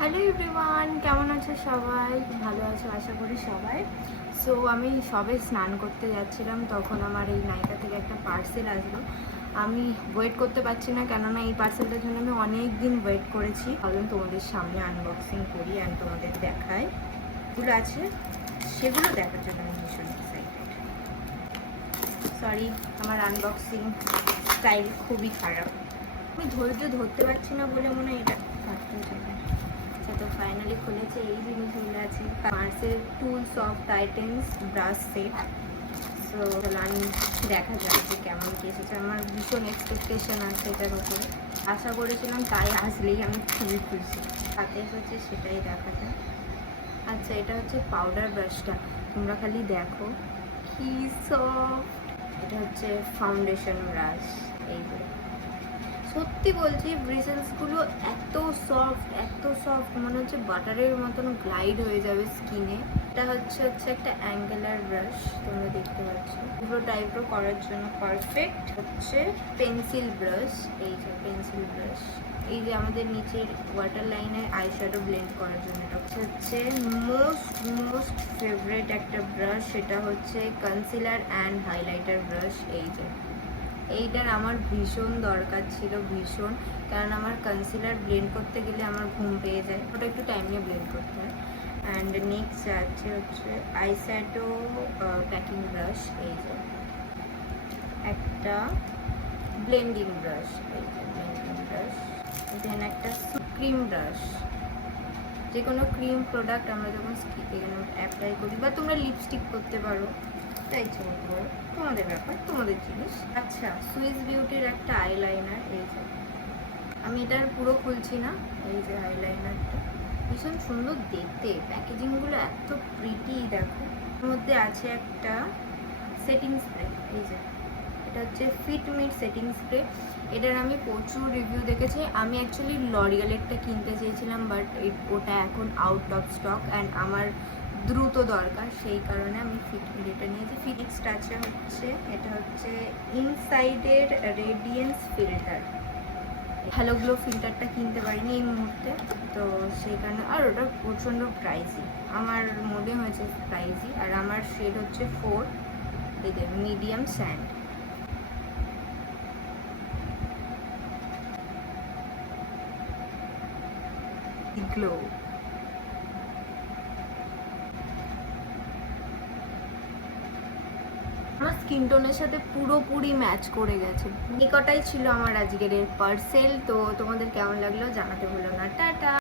Hello everyone, কেমন আছো সবাই? ভালো আছো আশা করি সবাই। সো আমি সবে স্নান করতে যাচ্ছিলাম, তখন আমার এই নাইকা থেকে একটা পার্সেল আসলো। আমি ওয়েট করতে পারছি না, কেননা এই পার্সেলটার জন্য আমি অনেক দিন ওয়েট করেছি। ভাবলাম তোমাদের সামনে আনবক্সিং করি অ্যান্ড তোমাদের দেখাই যেগুলো আছে, সেগুলো দেখার জন্য আমি ভীষণ এক্সাইটেড। সরি, আমার আনবক্সিং স্টাইল খুবই খারাপ। আমি ধৈর্য ধরতে পারছি না বলে মনে হয় এটা কাটতে যাবে। তো ফাইনালি খুলেছে, এই জিনিসগুলো আছে মার্সের tools of titans brush set. So আমি দেখা যাক যে কেমন কি এসেছে। আমার ভীষণ এক্সপেকটেশন আছে এটার উপরে, আশা করেছিলাম, তাই আসলেই আমি খুবই খুশি। হাতে এসেছে সেটাই দেখা যায়। আচ্ছা, এটা হচ্ছে পাউডার ব্রাশটা, তোমরা খালি দেখো কি সফট। এটা হচ্ছে ফাউন্ডেশন ব্রাশ। এই যে সত্যি বলছি, ব্রিসেলসগুলো এত সফট মনে হচ্ছে বাটারের মতন গ্লাইড হয়ে যাবে স্কিনে। এটা হচ্ছে একটা অ্যাঙ্গুলার ব্রাশ, তোমরা দেখতে পাচ্ছ, পুরো টাইপও করার জন্য পারফেক্ট। হচ্ছে পেন্সিল ব্রাশ, এই যে পেন্সিল ব্রাশ, এই যে আমাদের নিচের ওয়াটার লাইনের আইশ্যাডো ব্লেন্ড করার জন্য। এটা হচ্ছে মোস্ট ফেভারিট একটা ব্রাশ, সেটা হচ্ছে কনসিলার অ্যান্ড হাইলাইটার ব্রাশ। এই যে এইটার আমার ভীষণ দরকার ছিল, ভীষণ, কারণ আমার কনসিলার ব্লেন্ড করতে গেলে আমার ঘুম পেয়ে যায়, ওটা একটু টাইম নিয়ে ব্লেন্ড করতে হয়। অ্যান্ড নেক্সট হচ্ছে আইশ্যাডো প্যাকিং ব্রাশ, এই যে একটা ব্লেন্ডিং ব্রাশ, এই যে ব্লেন্ডিং ব্রাশ। দেন একটা ক্রিম ব্রাশ, যে কোনো ক্রিম প্রোডাক্ট আমরা যখন এখানে অ্যাপ্লাই করি, বা তোমরা লিপস্টিক করতে পারো, তাই ইচ্ছে করতে পারো, তোমাদের ব্যাপার, তোমাদের জিনিস। আচ্ছা, সুইস বিউটির একটা আইলাইনার, এই যে আমি এটার পুরো খুলছি না, এই যে আইলাইনারটা ভীষণ সুন্দর দেখতে, প্যাকেজিংগুলো এত প্রিটি, দেখো। এর মধ্যে আছে একটা সেটিং স্প্রে, এই যে এটা হচ্ছে ফিটমিট সেটিং স্প্রে। এটার আমি প্রচুর রিভিউ দেখেছি। আমি অ্যাকচুয়ালি লরিয়ালেরটা কিনতে চেয়েছিলাম, বাট ওটা এখন আউট অফ স্টক অ্যান্ড আমার দ্রুত দরকার, সেই কারণে আমি ফিটমিট এটা নিয়েছি। ফিনিক্স টাচে হচ্ছে, এটা হচ্ছে ইনসাইডের রেডিয়েন্স ফিল্টার। হ্যালো গ্লো ফিল্টারটা কিনতে পারিনি এই মুহূর্তে, তো সেই কারণে, আর ওটা প্রচণ্ড প্রাইসি, আমার মনে হয়েছে প্রাইসি। আর আমার শেড হচ্ছে 4, এই যে মিডিয়াম স্যান্ড। গ্লো আমার স্কিন টোনের সাথে পুরোপুরি ম্যাচ করে গেছে। এই কটাই ছিল আমার আজকের পার্সেল। তো তোমাদের কেমন লাগলো জানাতে ভুলো না। টাটা।